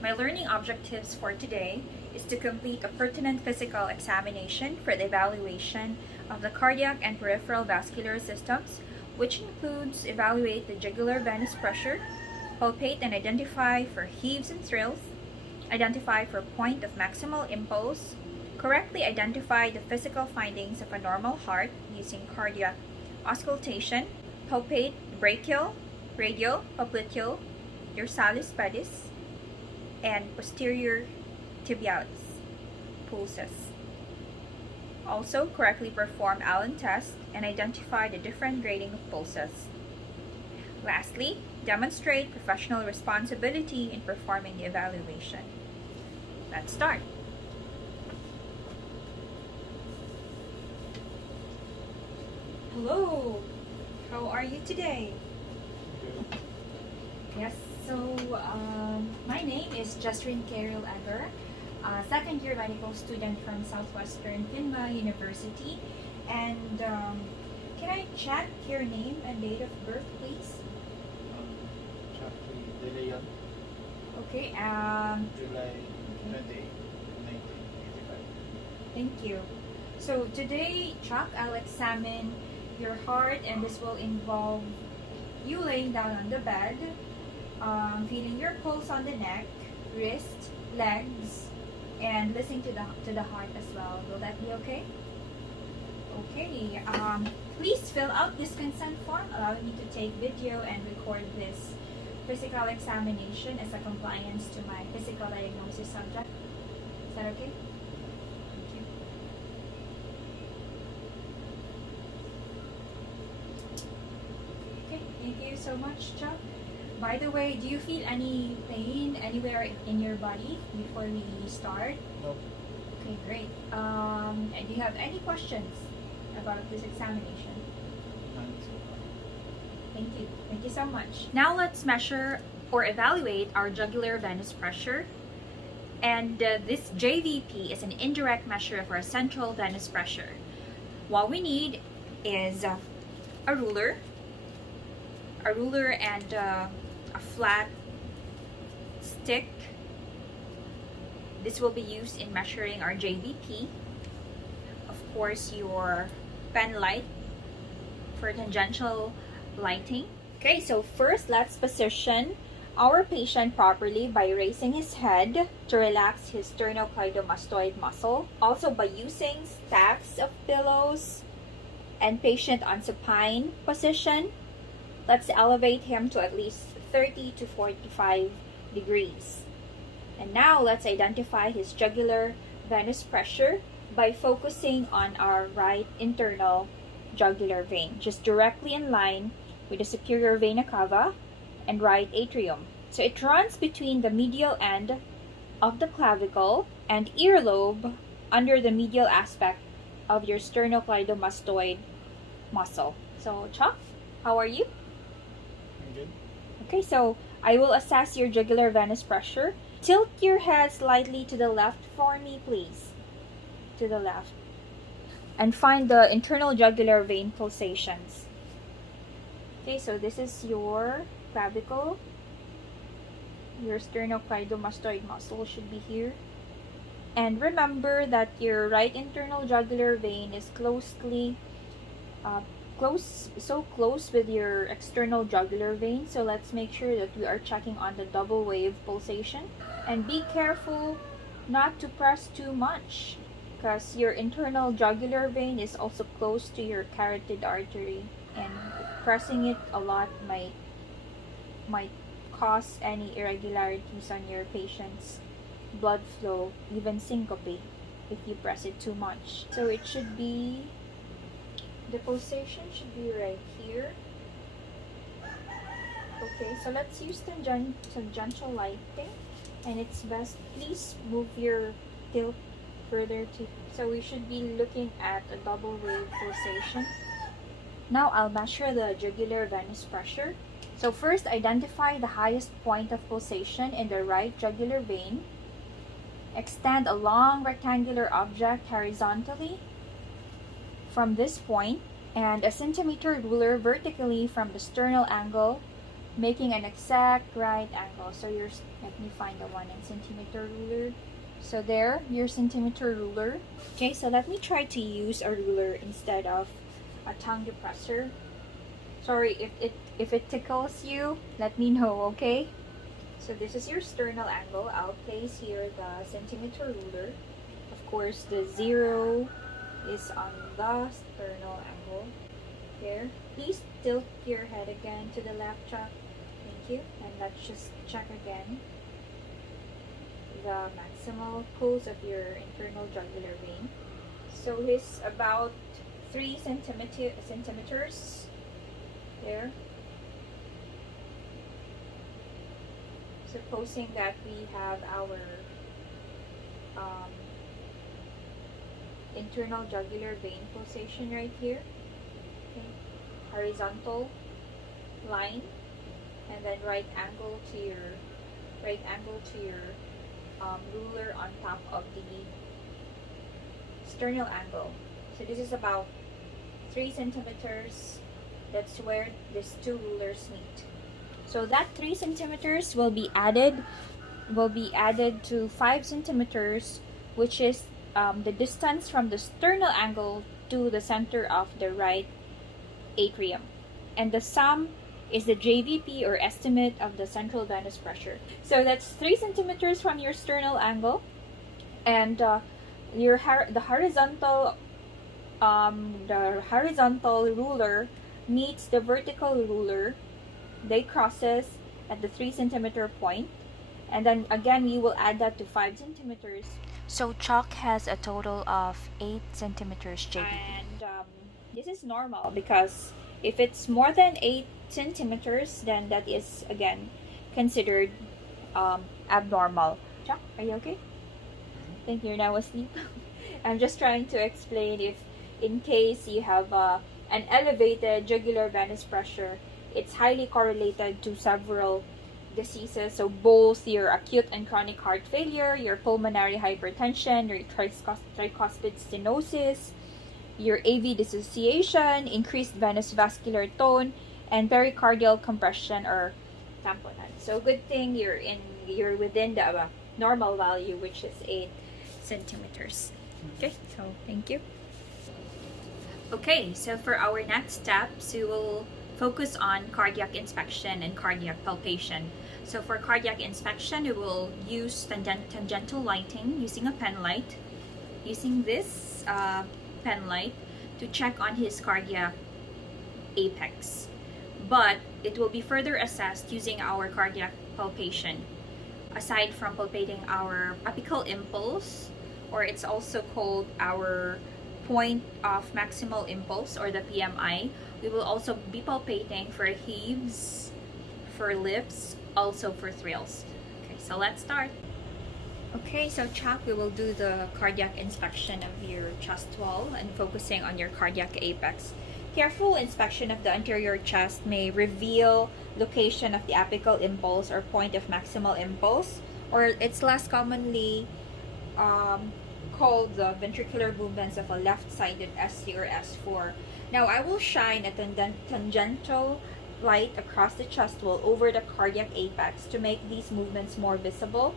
My learning objectives for today is to complete a pertinent physical examination for the evaluation of the cardiac and peripheral vascular systems, which includes evaluate the jugular venous pressure, palpate and identify for heaves and thrills, identify for point of maximal impulse, correctly identify the physical findings of a normal heart using cardiac auscultation, palpate brachial, radial, popliteal, Dorsalis, Pedis, and posterior tibialis pulses. Also, correctly perform Allen test and identify the different grading of pulses. Lastly, demonstrate professional responsibility in performing the evaluation. Let's start. Hello, how are you today? Good. Yes, so my name is Justine Carol Eger, second year medical student from Southwestern Finma University. And can I check your name and date of birth, please? Chapter Delayan, Okay, July 20, 1985. thank you. So today, Chuck, I'll examine your heart, and this will involve you laying down on the bed, feeling your pulse on the neck, wrist, legs, and listening to the heart as well. Will that be okay? Okay. Please fill out this consent form, allowing me to take video and record this physical examination as a compliance to my physical diagnosis subject. Is that okay? Thank you. Okay, thank you so much, Chuck. By the way, do you feel any pain anywhere in your body before we start? No. Okay, great. And do you have any questions about this examination? None so far. Thank you. Thank you so much. Now let's measure or evaluate our jugular venous pressure. And this JVP is an indirect measure of our central venous pressure. What we need is a ruler and a flat stick. This will be used in measuring our JVP. Of course, your pen light for tangential lighting. Okay, so first let's position our patient properly by raising his head to relax his sternocleidomastoid muscle. Also by using stacks of pillows and patient on supine position. Let's elevate him to at least 30 to 45 degrees. And now let's identify his jugular venous pressure by focusing on our right internal jugular vein, just directly in line with the superior vena cava and right atrium. So it runs between the medial end of the clavicle and earlobe under the medial aspect of your sternocleidomastoid muscle. So Chuck, how are you? I'm good. Okay, so I will assess your jugular venous pressure. Tilt your head slightly to the left for me, please. To the left. And find the internal jugular vein pulsations. Okay, so this is your clavicle. Your sternocleidomastoid muscle should be here. And remember that your right internal jugular vein is so close with your external jugular vein. So let's make sure that we are checking on the double wave pulsation. And be careful not to press too much, because your internal jugular vein is also close to your carotid artery, and pressing it a lot might cause any irregularities on your patient's blood flow, even syncope, if you press it too much. So it should be, the pulsation should be right here. Okay, so let's use tangential lighting, and it's best, please move your tilt further so we should be looking at a double wave pulsation. Now I'll measure the jugular venous pressure. So first, identify the highest point of pulsation in the right jugular vein. Extend a long rectangular object horizontally from this point, and a centimeter ruler vertically from the sternal angle making an exact right angle. So let me find the 1 centimeter ruler. So there, your centimeter ruler. Okay, so let me try to use a ruler instead of a tongue depressor. Sorry if it tickles you, let me know, okay? So this is your sternal angle. I'll place here the centimeter ruler. Of course, the 0 is on the sternal angle. There. Please tilt your head again to the left, Chuck. Thank you. And let's just check again the maximal pulse of your internal jugular vein. So it's about 3 centimeters. There. Supposing that we have our internal jugular vein pulsation right here. Okay. Horizontal line, and then right angle to your ruler on top of the sternal angle. So this is about 3 centimeters. That's where these two rulers meet. So that 3 centimeters will be added to 5 centimeters, which is the distance from the sternal angle to the center of the right atrium. And the sum is the JVP, or estimate of the central venous pressure. So that's 3 centimeters from your sternal angle, and the horizontal ruler meets the vertical ruler. They crosses at the 3 centimeter point, and then again we will add that to 5 centimeters. So chalk has a total of 8 centimeters JVP. And this is normal, because if it's more than 8 centimeters, then that is again considered abnormal. Chuck, are you okay? I think you're now asleep. I'm just trying to explain, if in case you have an elevated jugular venous pressure, it's highly correlated to several diseases. So both your acute and chronic heart failure, your pulmonary hypertension, your tricuspid stenosis, your AV dissociation, increased venous vascular tone, and pericardial compression or tamponade. So good thing you're within the normal value, which is 8 centimeters. Okay, so thank you. Okay, so for our next steps, we will focus on cardiac inspection and cardiac palpation. So for cardiac inspection, we will use tangential lighting using a pen light. Using this pen light to check on his cardiac apex. But it will be further assessed using our cardiac palpation. Aside from palpating our apical impulse, or it's also called our point of maximal impulse, or the PMI, we will also be palpating for heaves, for lifts, also for thrills. Okay, so let's start. Okay, so Chuck, we will do the cardiac inspection of your chest wall and focusing on your cardiac apex. Careful inspection of the anterior chest may reveal location of the apical impulse or point of maximal impulse, or it's less commonly called the ventricular movements of a left-sided SC or S4. Now I will shine a tangential light across the chest wall over the cardiac apex to make these movements more visible.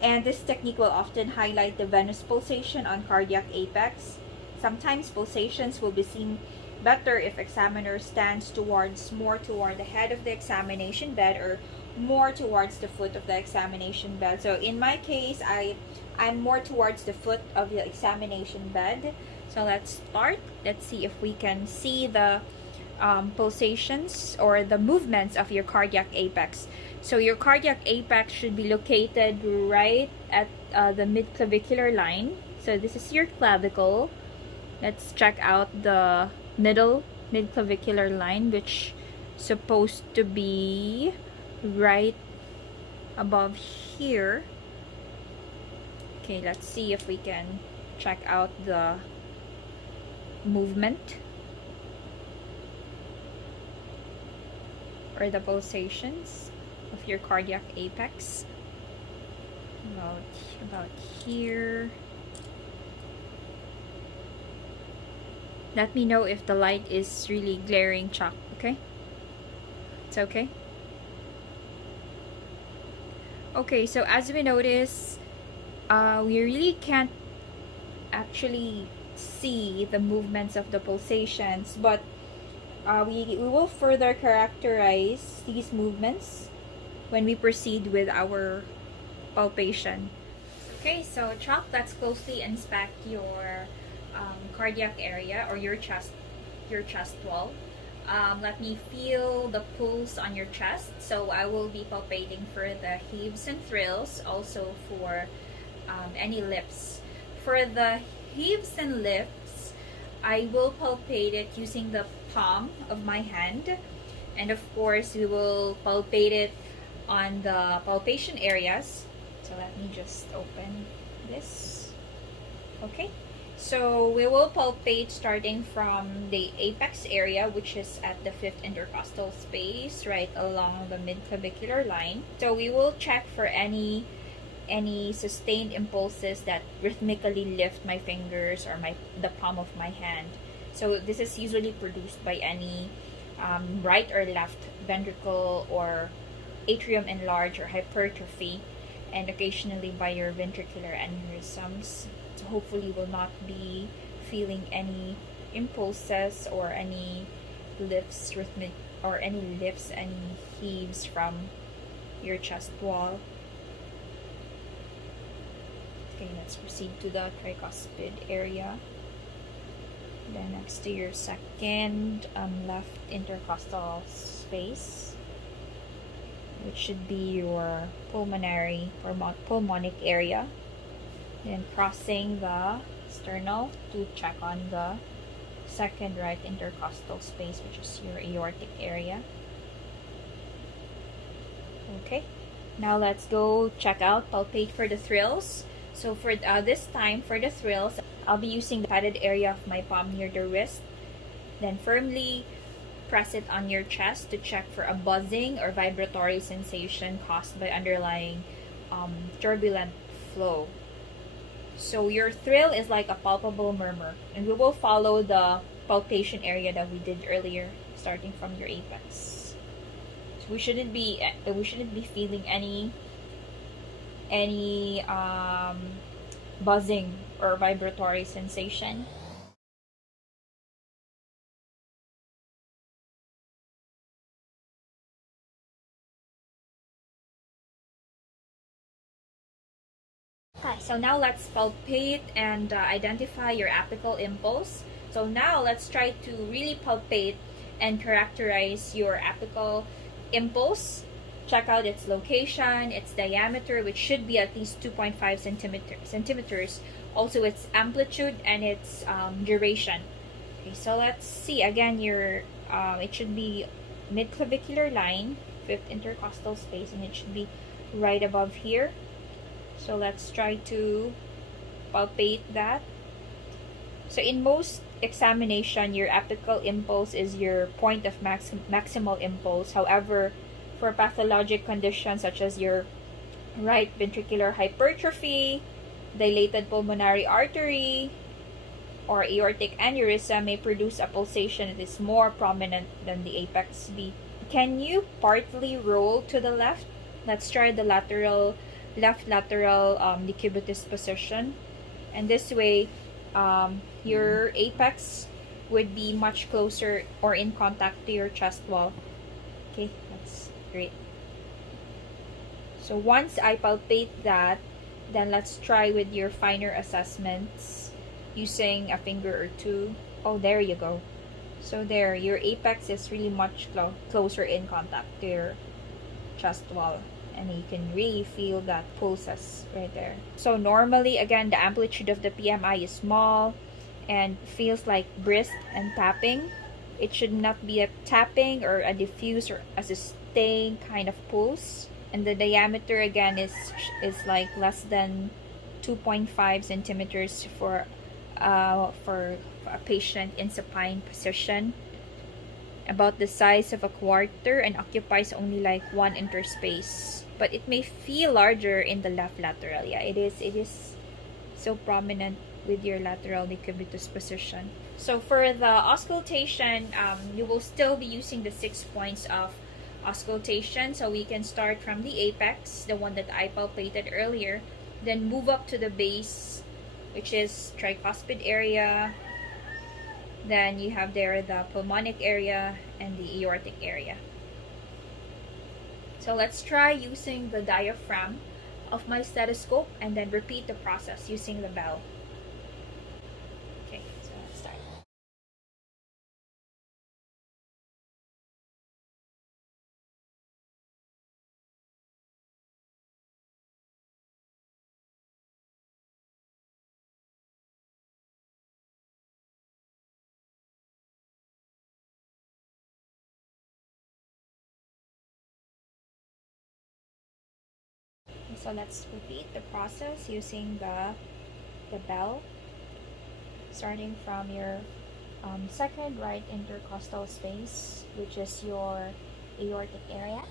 And this technique will often highlight the venous pulsation on cardiac apex. Sometimes pulsations will be seen better if examiner stands more toward the head of the examination bed, or more towards the foot of the examination bed. So in my case, I'm more towards the foot of the examination bed. So let's start. Let's see if we can see the pulsations or the movements of your cardiac apex. So your cardiac apex should be located right at the mid-clavicular line. So this is your clavicle. Let's check out the middle mid-clavicular line, which is supposed to be right above here. Okay, let's see if we can check out the movement or the pulsations of your cardiac apex. About here. Let me know if the light is really glaring, Chuck, okay? It's okay? Okay, so as we notice, we really can't actually see the movements of the pulsations, but we will further characterize these movements when we proceed with our palpation. Okay, so Chalk, let's closely inspect your cardiac area or your chest wall. Let me feel the pulse on your chest. So I will be palpating for the heaves and thrills, also for any lifts. For the heaves and lifts, I will palpate it using the palm of my hand, and of course we will palpate it on the palpation areas. So let me just open this. Okay, so we will palpate starting from the apex area, which is at the 5th intercostal space, right along the midclavicular line. So we will check for any sustained impulses that rhythmically lift my fingers or the palm of my hand. So this is usually produced by any right or left ventricle or atrium enlarge or hypertrophy, and occasionally by your ventricular aneurysms. So hopefully you will not be feeling any impulses or any lifts, rhythmic or any lifts, any heaves from your chest wall. Okay, let's proceed to the tricuspid area. Then next to your second left intercostal space, which should be your pulmonary or pulmonic area. Then crossing the sternal to check on the second right intercostal space, which is your aortic area. Okay, now let's go check out, palpate for the thrills. So for this time, for the thrills, I'll be using the padded area of my palm near the wrist. Then firmly press it on your chest to check for a buzzing or vibratory sensation caused by underlying turbulent flow. So your thrill is like a palpable murmur, and we will follow the palpation area that we did earlier, starting from your apex. So we shouldn't be feeling any buzzing or vibratory sensation. Okay, so now let's palpate and identify your apical impulse. So now let's try to really palpate and characterize your apical impulse. Check out its location, its diameter, which should be at least 2.5 centimeters. Also its amplitude and its duration. Okay, so let's see. Again, it should be midclavicular line, 5th intercostal space, and it should be right above here. So let's try to palpate that. So in most examination, your apical impulse is your point of maximal impulse. However, for pathologic conditions such as your right ventricular hypertrophy, dilated pulmonary artery, or aortic aneurysm may produce a pulsation that is more prominent than the apex beat. Can you partly roll to the left? Let's try the left lateral decubitus position, and this way your apex would be much closer or in contact to your chest wall. Okay, that's great. So once I palpate that, then let's try with your finer assessments using a finger or two. Oh, there you go. So there, your apex is really much closer in contact to your chest wall, and you can really feel that pulses right there. So normally, again, the amplitude of the PMI is small and feels like brisk and tapping. It should not be a tapping or a diffuse or a sustained kind of pulse. And the diameter again is like less than 2.5 centimeters for a patient in supine position, about the size of a quarter, and occupies only like 1 interspace. But it may feel larger in the left lateral. Yeah, it is so prominent with your lateral decubitus position. So for the auscultation, you will still be using the 6 points of auscultation. So we can start from the apex, the one that I palpated earlier, then move up to the base, which is tricuspid area. Then you have there the pulmonic area and the aortic area. So let's try using the diaphragm of my stethoscope and then repeat the process using the bell. Okay, so let's start. So let's repeat the process using the bell, starting from your second right intercostal space, which is your aortic area.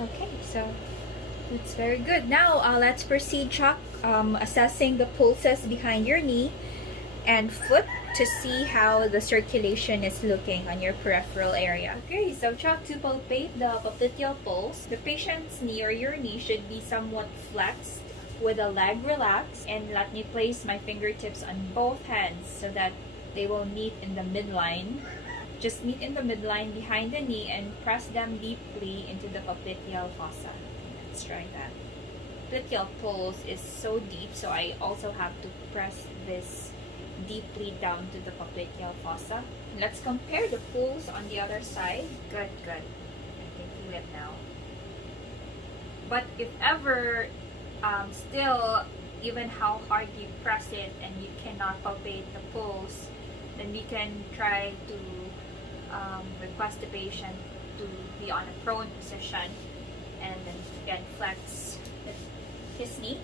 Okay, so it's very good. Now let's proceed, Chuck, assessing the pulses behind your knee and foot to see how the circulation is looking on your peripheral area. Okay, so Chuck, to palpate the popliteal pulse, the patient's knee or your knee should be somewhat flexed with the leg relaxed, and let me place my fingertips on both hands so that they will meet in the midline. Just meet in the midline behind the knee and press them deeply into the popliteal fossa. Let's try that. Popliteal pulse is so deep, so I also have to press this deeply down to the popliteal fossa. Let's compare the pulse on the other side. Good, good. I can feel it now. But if ever, still, even how hard you press it and you cannot palpate the pulse, then we can try to request the patient to be on a prone position and then again flex his knee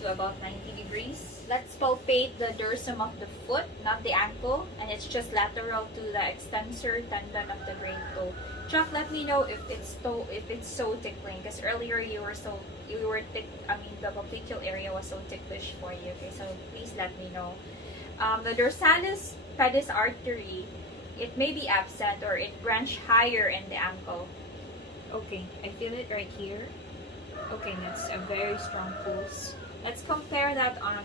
to about 90 degrees. Let's palpate the dorsum of the foot, not the ankle, and it's just lateral to the extensor tendon of the great toe. Chuck, let me know if it's so tickling, because earlier the popliteal area was so ticklish for you. Okay, so please let me know. The dorsalis pedis artery, it may be absent or it branched higher in the ankle. Okay, I feel it right here. Okay, that's a very strong pulse. Let's compare that on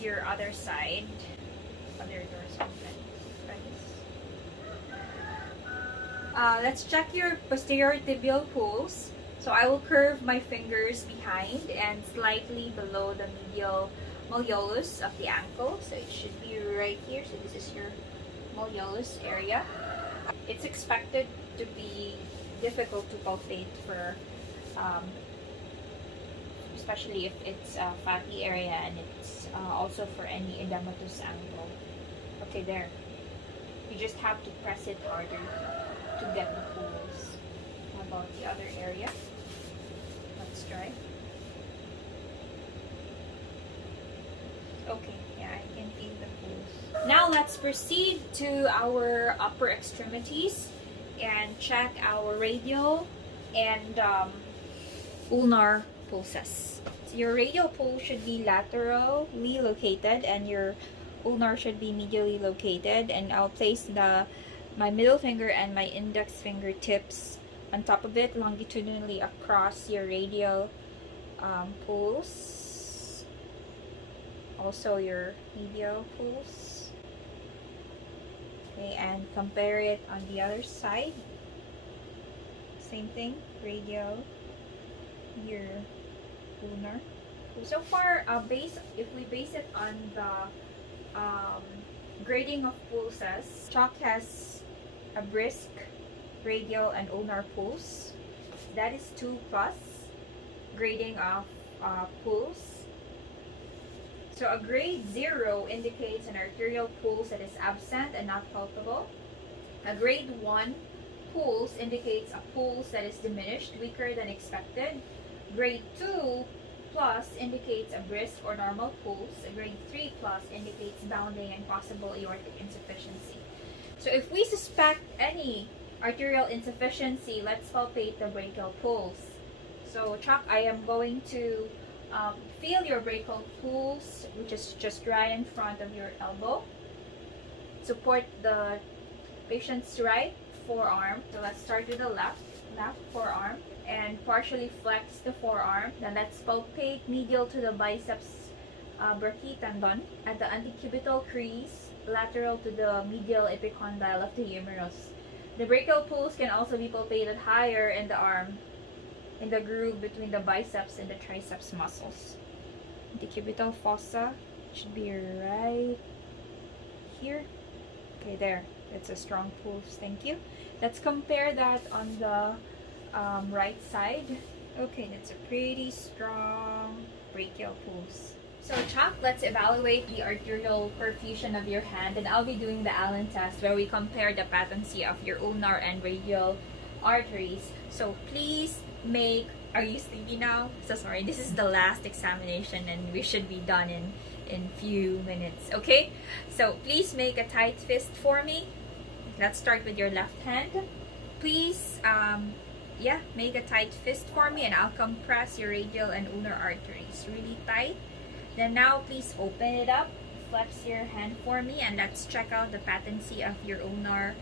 your other side. Other dorsal pedis. Let's check your posterior tibial pulse. So I will curve my fingers behind and slightly below the medial malleolus of the ankle. So it should be right here. So this is your malleolus area. It's expected to be difficult to palpate for especially if it's a fatty area, and it's also for any edematous angle. Okay, there. You just have to press it harder to get the pulse. How about the other area? Let's try. Okay, yeah, I can feel the pulse. Now let's proceed to our upper extremities and check our radial and ulnar pulses. So your radial pulse should be laterally located and your ulnar should be medially located, and I'll place my middle finger and my index fingertips on top of it longitudinally across your radial pulse, also your medial pulse. Okay, and compare it on the other side. Same thing, radial, your ulnar. So far, if we base it on the grading of pulses, Chalk has a brisk radial and ulnar pulse. That is 2+. Grading of pulse. So a grade 0 indicates an arterial pulse that is absent and not palpable. A grade 1 pulse indicates a pulse that is diminished, weaker than expected. Grade 2 plus indicates a brisk or normal pulse. A grade 3 plus indicates bounding and possible aortic insufficiency. So if we suspect any arterial insufficiency, let's palpate the brachial pulse. So Chuck, I am going to feel your brachial pulse, which is just right in front of your elbow. Support the patient's right forearm. So let's start with the left forearm and partially flex the forearm. Then let's palpate medial to the biceps brachii tendon at the antecubital crease, lateral to the medial epicondyle of the humerus. The brachial pulse can also be palpated higher in the arm, in the groove between the biceps and the triceps muscles. Antecubital fossa should be right here. Okay, there. That's a strong pulse. Thank you. Let's compare that on the right side. Okay, that's a pretty strong brachial pulse. So Chuck, let's evaluate the arterial perfusion of your hand, and I'll be doing the Allen test where we compare the patency of your ulnar and radial arteries. So please make, are you sleepy now? So sorry, this is the last examination and we should be done in few minutes, okay? So please make a tight fist for me. Let's start with your left hand. Please, make a tight fist for me and I'll compress your radial and ulnar arteries really tight. Then now please open it up, flex your hand for me, and let's check out the patency of your ulnar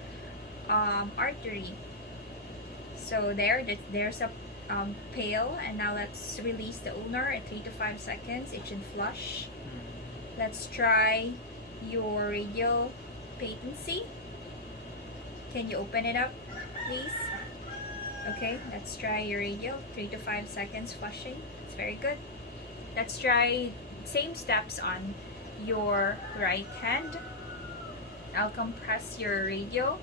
artery. So there's a pail, and now let's release the ulnar at 3 to 5 seconds. It should flush. Let's try your radial patency. Can you open it up, please? Okay, let's try your radial. 3 to 5 seconds flushing. It's very good. Let's try same steps on your right hand. I'll compress your radial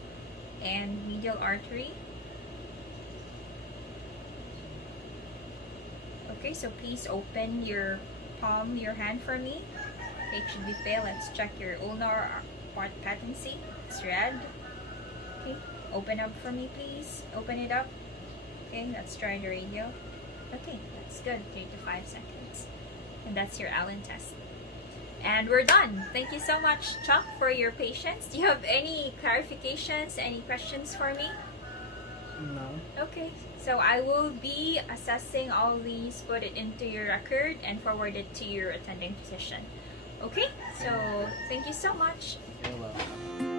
and medial artery. Okay, so please open your palm, your hand for me. It should be pale. Let's check your ulnar part patency. It's red. Okay, open up for me, please. Open it up. Okay, let's try the radial. Okay, that's good. 3 to 5 seconds. And that's your Allen test. And we're done. Thank you so much, Chuck, for your patience. Do you have any clarifications, any questions for me? No. Okay, so I will be assessing all these, put it into your record, and forward it to your attending physician. Okay, so thank you so much. You're welcome.